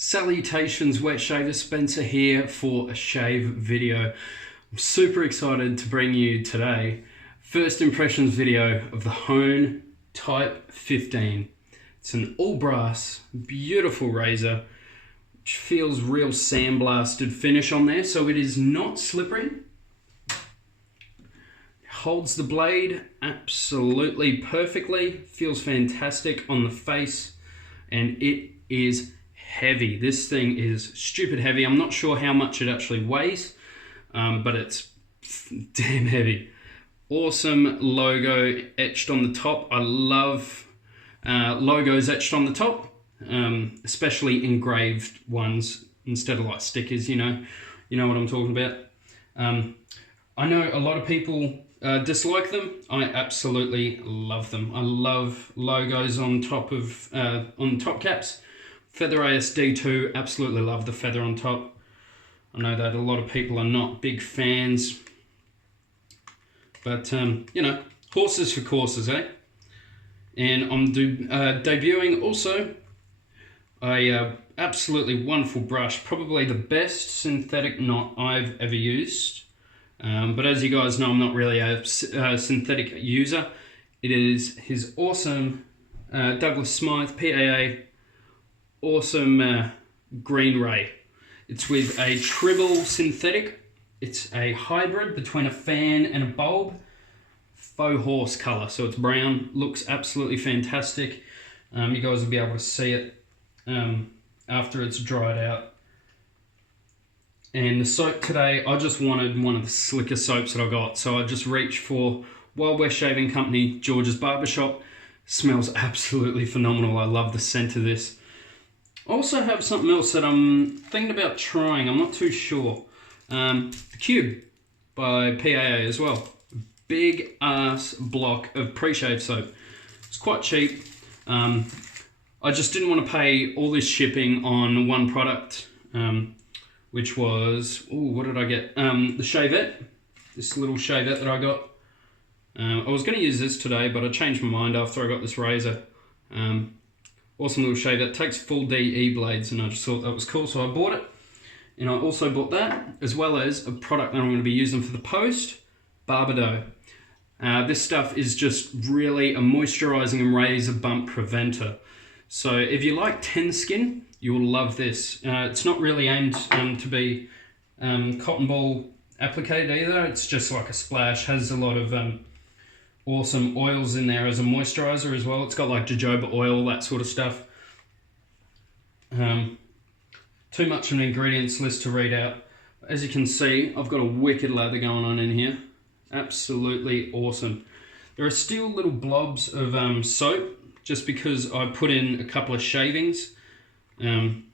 Salutations wet shaver, Spencer here for a shave video. I'm super excited to bring you today first impressions video of the Hone Type 15. It's an all brass, beautiful razor, which feels real sandblasted finish on there, so it is not slippery. Holds the blade absolutely perfectly, feels fantastic on the face, and it is heavy. This thing is stupid heavy. I'm not sure how much it actually weighs, but it's damn heavy. Awesome logo etched on the top. I love logos etched on the top, especially engraved ones instead of like stickers. You know what I'm talking about. I know a lot of people dislike them. I absolutely love them. I love logos on top of on top caps. Feather ASD2, absolutely love the feather on top. I know that a lot of people are not big fans, but you know, horses for courses, eh? And I'm debuting also a absolutely wonderful brush, probably the best synthetic knot I've ever used. But as you guys know, I'm not really a synthetic user. It is his awesome Douglas Smythe PAA awesome green ray. It's with a tribble synthetic. It's a hybrid between a fan and a bulb. Faux horse color, so it's brown. Looks absolutely fantastic. You guys will be able to see it after it's dried out. And the soap today, I just wanted one of the slicker soaps that I got, so I just reached for Wild West Shaving Company, George's Barbershop. Smells absolutely phenomenal. I love the scent of this. I also have something else that I'm thinking about trying. I'm not too sure. The Cube by PAA as well. Big ass block of pre-shave soap. It's quite cheap. I just didn't want to pay all this shipping on one product, which was, what did I get? The shavette. This little shavette that I got. I was going to use this today, but I changed my mind after I got this razor. Awesome little shave that takes full DE blades, and I just thought that was cool, so I bought it. And I also bought that, as well as a product that I'm going to be using for the post, Barbado. This stuff is just really a moisturizing and razor bump preventer. So if you like ten skin, you will love this. It's not really aimed to be cotton ball applicated either. It's just like a splash. Has a lot of awesome oils in there as a moisturizer as well. It's got like jojoba oil, that sort of stuff. Too much of an ingredients list to read out. As you can see, I've got a wicked lather going on in here. Absolutely awesome. There are still little blobs of soap, just because I put in a couple of shavings. In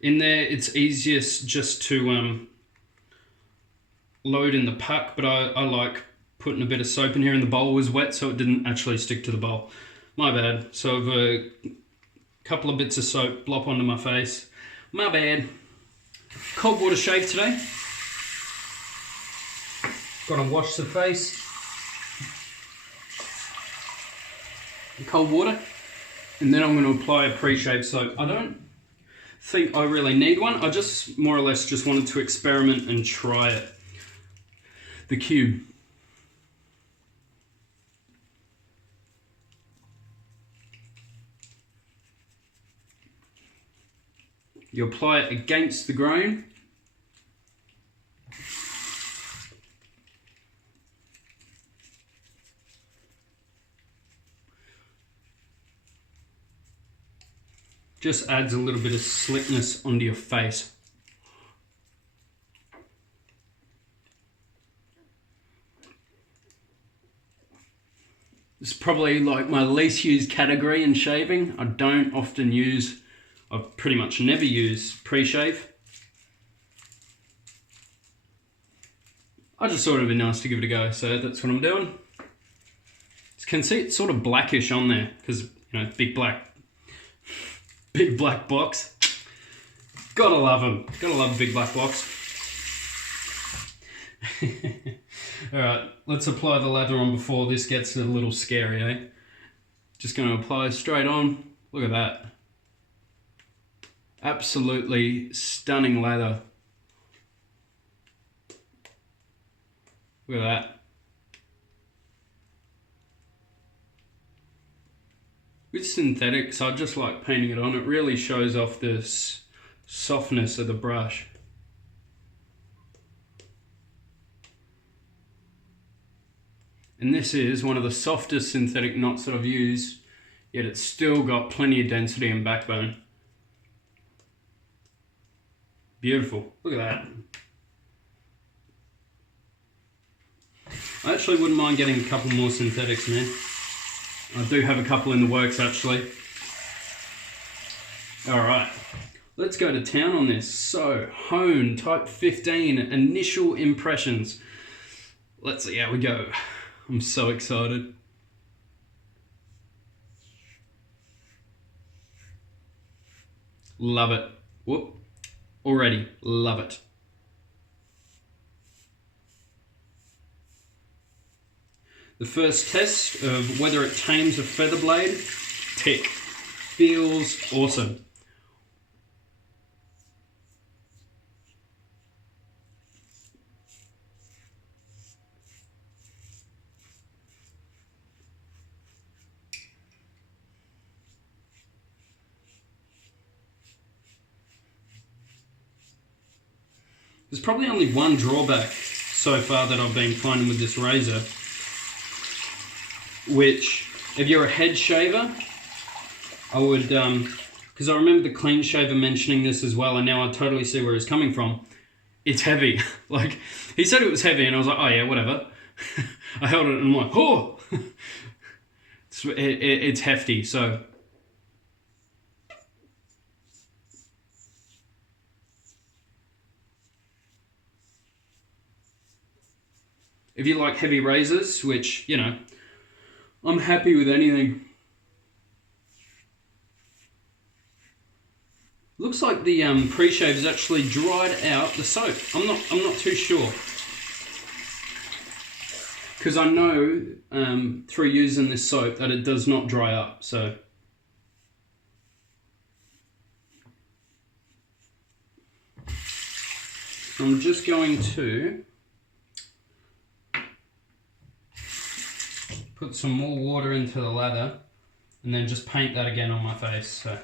there, it's easiest just to load in the puck, but I like putting a bit of soap in here, and the bowl was wet, so it didn't actually stick to the bowl. My bad. So I've a couple of bits of soap blop onto my face. My bad. Cold water shave today. Gonna wash the face in cold water, and then I'm going to apply a pre-shave soap. I don't think I really need one. I just more or less just wanted to experiment and try it. The Cube. You apply it against the grain. Just adds a little bit of slickness onto your face. It's probably like my least used category in shaving. I don't often use, I pretty much never use pre-shave. I just thought it'd be nice to give it a go, so that's what I'm doing. As you can see, it's sort of blackish on there, because, you know, big black box. Gotta love them. Gotta love a big black box. Alright, let's apply the lather on before this gets a little scary, eh? Just going to apply straight on. Look at that. Absolutely stunning lather. Look at that. With synthetics, I just like painting it on. It really shows off this softness of the brush. And this is one of the softest synthetic knots that I've used, yet it's still got plenty of density and backbone. Beautiful. Look at that. I actually wouldn't mind getting a couple more synthetics, man. I do have a couple in the works, actually. Alright, let's go to town on this. So, Hone Type 15 Initial Impressions. Let's see how we go. I'm so excited. Love it. Whoop. Already love it. The first test of whether it tames a feather blade, tick. Feels awesome. There's probably only one drawback so far that I've been finding with this razor, which, if you're a head shaver, I would, because I remember the clean shaver mentioning this as well, and now I totally see where he's coming from. It's heavy. Like, he said it was heavy, and I was like, oh yeah, whatever. I held it and I'm like, oh! It's hefty, so... If you like heavy razors, which, you know, I'm happy with anything. Looks like the pre-shave has actually dried out the soap. I'm not too sure. Because I know through using this soap that it does not dry up, so. I'm just going to put some more water into the lather and then just paint that again on my face. So.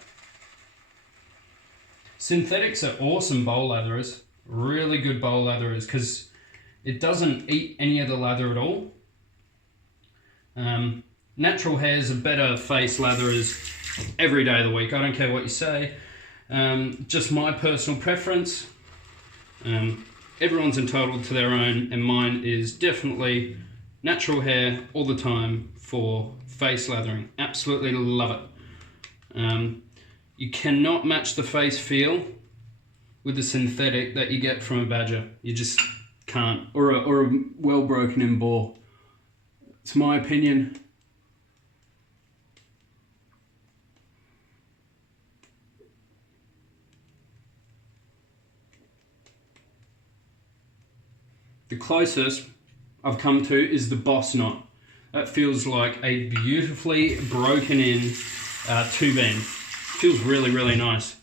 Synthetics are awesome bowl latherers, really good bowl latherers, because it doesn't eat any of the lather at all. Natural hairs are better face latherers every day of the week. I don't care what you say. Just my personal preference. Everyone's entitled to their own, and mine is definitely natural hair all the time for face lathering. Absolutely love it. You cannot match the face feel with the synthetic that you get from a badger. You just can't. Or a well broken in boar. It's my opinion. The closest I've come to is the boss knot. That feels like a beautifully broken in two-beam. Feels really, really nice.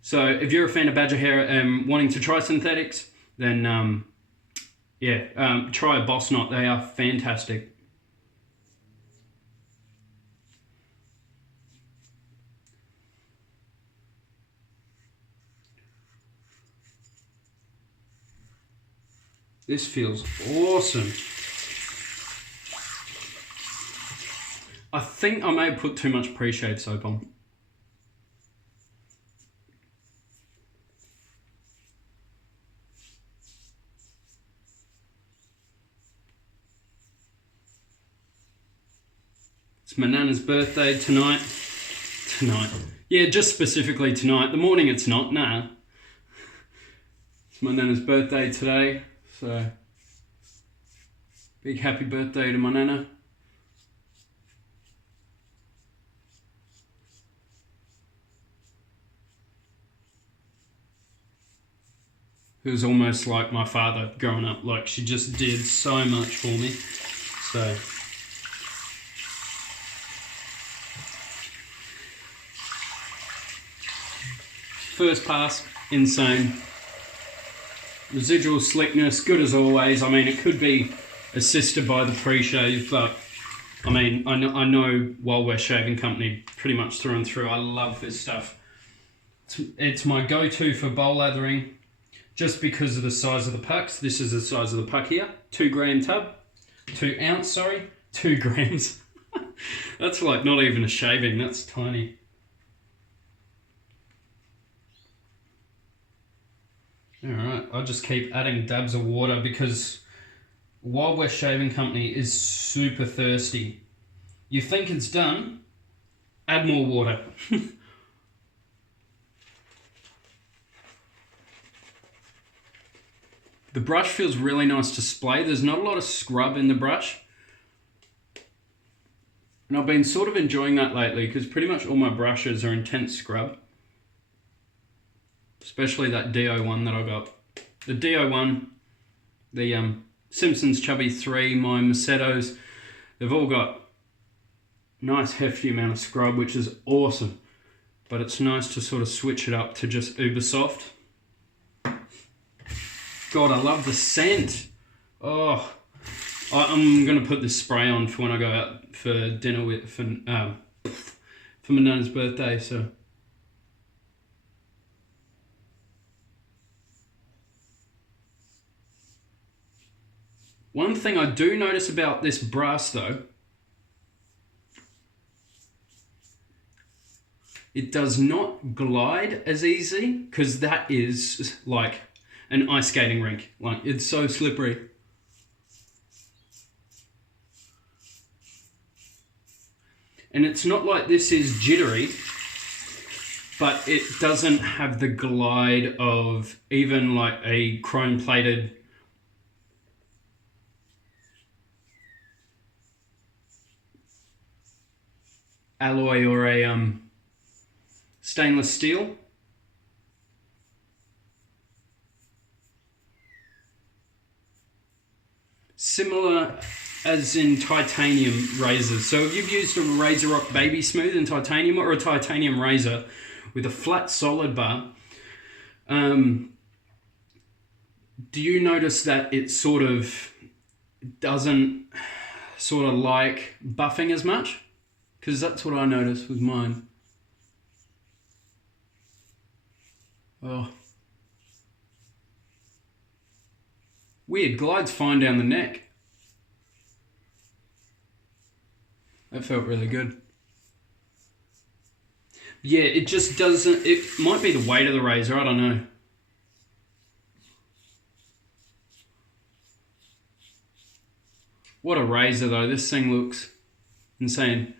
So if you're a fan of badger hair and wanting to try synthetics, then try a boss knot. They are fantastic. This feels awesome. I think I may have put too much pre-shave soap on. It's my nana's birthday tonight. Yeah, just specifically tonight. The morning it's not, nah. It's my nana's birthday today, so big happy birthday to my nana. Who's almost like my father growing up. Like, she just did so much for me. So First pass, insane. Residual slickness, good as always. I mean, it could be assisted by the pre-shave, but I mean, I know Wild West Shaving Company pretty much through and through. I love this stuff. It's my go-to for bowl lathering, just because of the size of the pucks. This is the size of the puck here, 2 gram tub, 2 ounce, sorry, 2 grams. That's like not even a shaving, that's tiny. Alright, I'll just keep adding dabs of water because Wild West Shaving Company is super thirsty. You think it's done, add more water. The brush feels really nice to splay. There's not a lot of scrub in the brush. And I've been sort of enjoying that lately because pretty much all my brushes are intense scrub. Especially that DO one that I got. The DO one, the Simpsons Chubby 3, my Macetos, they've all got nice hefty amount of scrub, which is awesome. But it's nice to sort of switch it up to just uber soft. God, I love the scent. Oh, I'm going to put this spray on for when I go out for dinner with for my nana's birthday. So one thing I do notice about this brass though, it does not glide as easy, because that is like an ice skating rink. Like, it's so slippery. And it's not like this is jittery, but it doesn't have the glide of even like a chrome plated alloy or a stainless steel. Similar as in titanium razors. So if you've used a Razor Rock Baby Smooth in titanium, or a titanium razor with a flat solid bar, do you notice that it sort of doesn't sort of like buffing as much? Because that's what I noticed with mine. Oh. Weird, glides fine down the neck. That felt really good. Yeah, it just doesn't, it might be the weight of the razor, I don't know. What a razor though, this thing looks insane.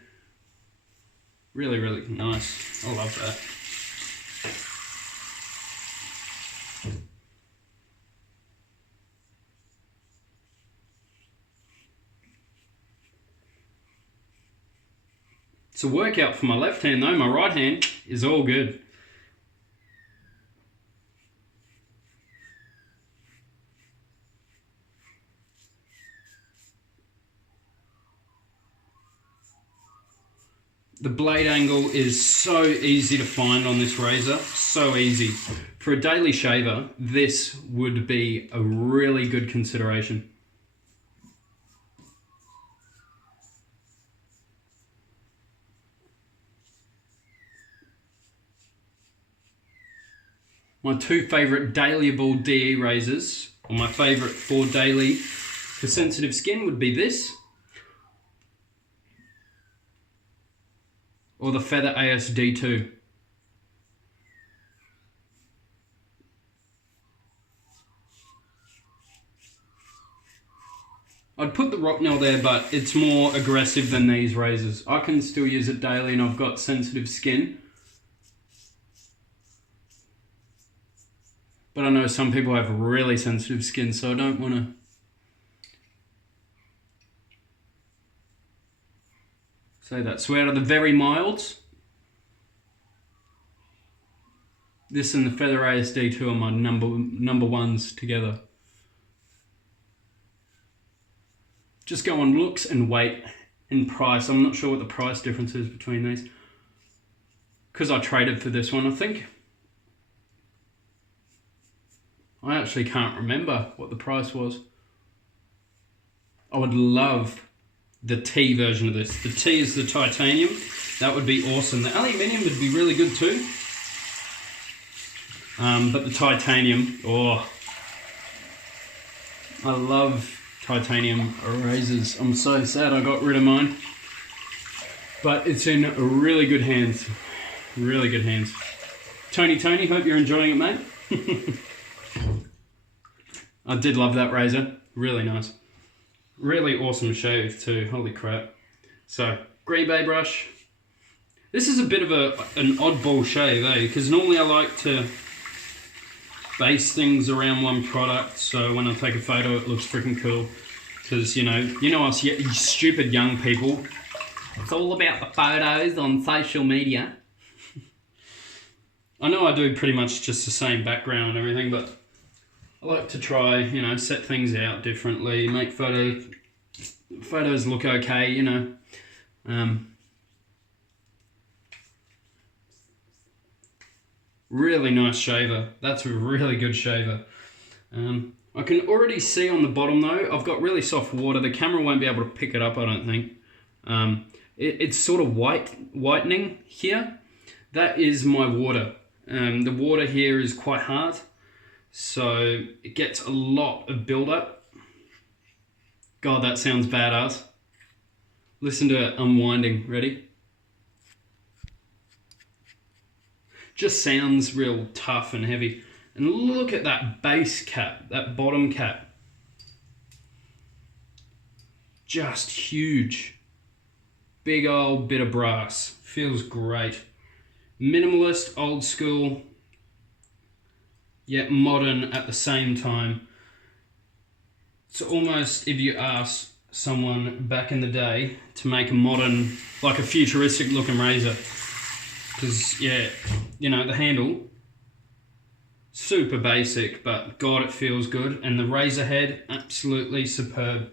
Really, really nice. I love that. It's a workout for my left hand though, my right hand is all good. The blade angle is so easy to find on this razor, so easy. For a daily shaver, this would be a really good consideration. My 2 favourite dailyable DE razors, or my favourite for daily for sensitive skin, would be this, or the Feather ASD2. I'd put the Rocknell there, but it's more aggressive than these razors. I can still use it daily and I've got sensitive skin. But I know some people have really sensitive skin, so I don't want to say that. So out of the very milds, this and the Feather ASD2 are my number ones together. Just go on looks and weight and price. I'm not sure what the price difference is between these, because I traded for this one, I think. actually can't remember what the price was. I would love the T version of this. The T is the titanium. That would be awesome. The aluminium would be really good too. But the titanium, oh, I love titanium razors. I'm so sad I got rid of mine. But it's in really good hands. Really good hands. Tony, hope you're enjoying it, mate. I did love that razor. Really nice. Really awesome shave too. Holy crap. So, Green Bay brush. This is a bit of an oddball shave, eh? Because normally I like to base things around one product, so when I take a photo it looks freaking cool. Because, you know us stupid young people, it's all about the photos on social media. I know I do pretty much just the same background and everything, but I like to try, set things out differently, make photos look okay, Really nice shaver. That's a really good shaver. I can already see on the bottom though, I've got really soft water. The camera won't be able to pick it up, I don't think. It's sort of whitening here. That is my water. The water here is quite hard, so it gets a lot of build-up. God, that sounds badass. Listen to it unwinding. Ready? Just sounds real tough and heavy. And look at that base cap, that bottom cap. Just huge. Big old bit of brass. Feels great. Minimalist, old school, yet modern at the same time. It's almost, if you ask someone back in the day to make a modern, like a futuristic looking razor. Because, yeah, the handle, super basic, but God, it feels good. And the razor head, absolutely superb.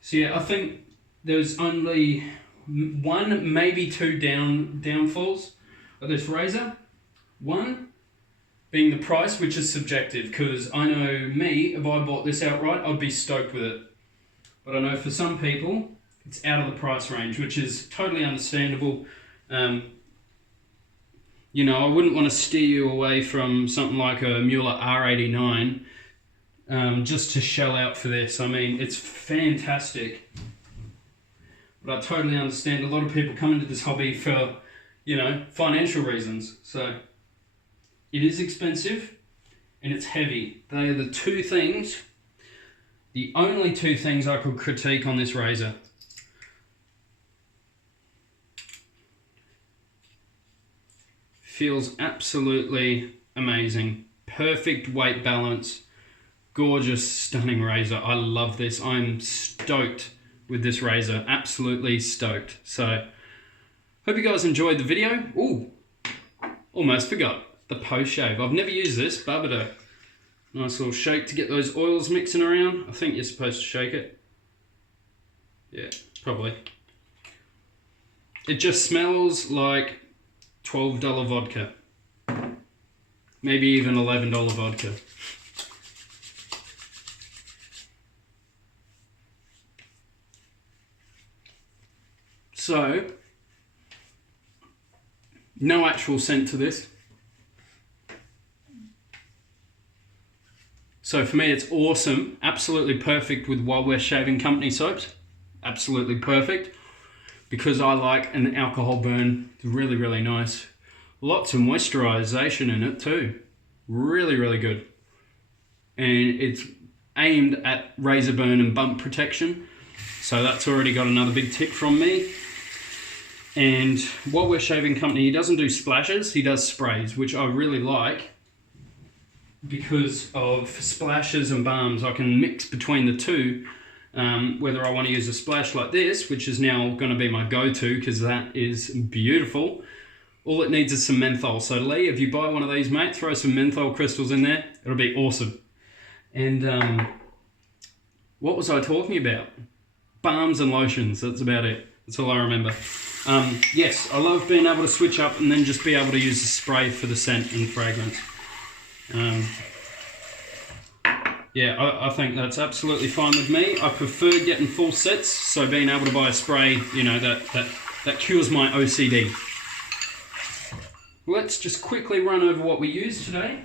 So yeah, I think there's only one, maybe two downfalls of this razor. One being the price, which is subjective, because I know me, if I bought this outright, I'd be stoked with it. But I know for some people, it's out of the price range, which is totally understandable. I wouldn't want to steer you away from something like a Mueller R89 just to shell out for this. I mean, it's fantastic. But I totally understand a lot of people come into this hobby for, financial reasons. So it is expensive and it's heavy. They are the two things, the only two things I could critique on this razor. Feels absolutely amazing. Perfect weight balance. Gorgeous, stunning razor. I love this. I'm stoked with this razor. Absolutely stoked. So, hope you guys enjoyed the video. Ooh, almost forgot the post shave. I've never used this, but a nice little shake to get those oils mixing around. I think you're supposed to shake it. Yeah, probably. It just smells like $12 vodka. Maybe even $11 vodka. So, no actual scent to this. So for me it's awesome. Absolutely perfect with Wild West Shaving Company soaps. Absolutely perfect. Because I like an alcohol burn. Really, really nice. Lots of moisturization in it too. Really, really good. And it's aimed at razor burn and bump protection. So that's already got another big tick from me. And Wild West Shaving Company, he doesn't do splashes, he does sprays, which I really like. Because of splashes and balms, I can mix between the two. Whether I want to use a splash like this, which is now going to be my go-to because that is beautiful. All it needs is some menthol. So Lee, if you buy one of these, mate, throw some menthol crystals in there. It'll be awesome. And what was I talking about? Balms and lotions. That's about it. That's all I remember. Yes, I love being able to switch up and then just be able to use the spray for the scent and fragrance. Yeah, I think that's absolutely fine with me. I prefer getting full sets, so being able to buy a spray, you know, that cures my OCD. Let's just quickly run over what we used today.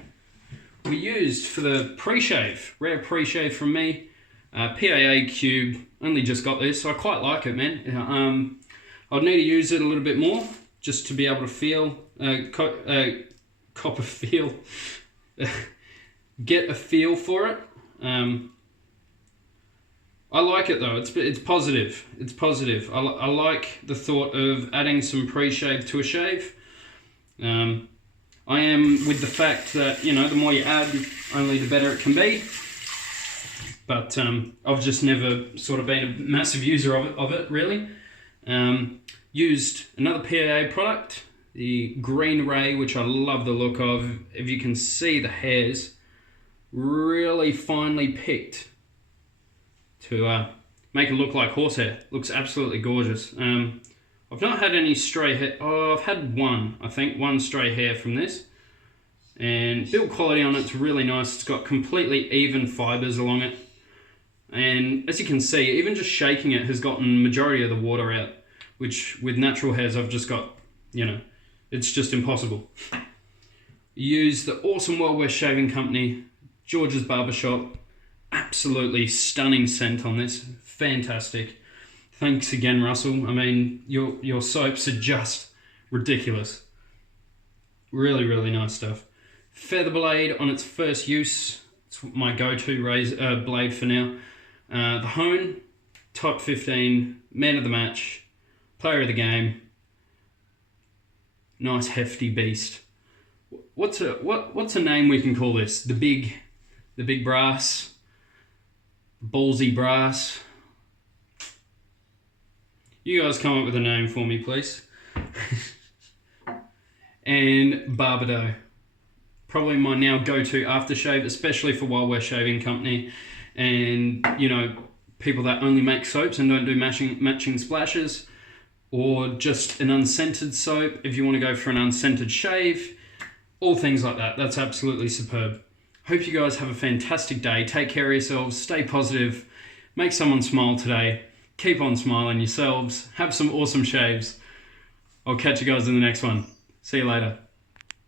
We used for the pre-shave, rare pre-shave from me, PAA cube. Only just got this, so I quite like it, man. I'd need to use it a little bit more just to be able to feel, copper feel, get a feel for it. I like it though. It's positive. It's positive. I like the thought of adding some pre-shave to a shave. I am with the fact that, you know, the more you add, only the better it can be. But I've just never sort of been a massive user of it really. Used another PAA product, the Green Ray, which I love the look of. If you can see the hairs, really finely picked to make it look like horsehair. Looks absolutely gorgeous. I've not had any stray hair. Oh, I've had one, I think, one stray hair from this. And build quality on it's really nice. It's got completely even fibers along it. And as you can see, even just shaking it has gotten majority of the water out, which with natural hairs I've just got, you know, it's just impossible. Use the awesome Wellware Shaving Company, George's Barbershop. Absolutely stunning scent on this. Fantastic. Thanks again, Russell. I mean, your soaps are just ridiculous. Really, really nice stuff. Feather blade on its first use. It's my go-to blade for now. The Hone, top 15, man of the match, player of the game. Nice hefty beast. What's a name we can call this? The big brass, ballsy brass. You guys come up with a name for me, please. And Barbado. Probably my now go-to aftershave, especially for Wellware Shaving Company. And, you know, people that only make soaps and don't do matching splashes. Or just an unscented soap, if you want to go for an unscented shave. All things like that. That's absolutely superb. Hope you guys have a fantastic day. Take care of yourselves. Stay positive. Make someone smile today. Keep on smiling yourselves. Have some awesome shaves. I'll catch you guys in the next one. See you later.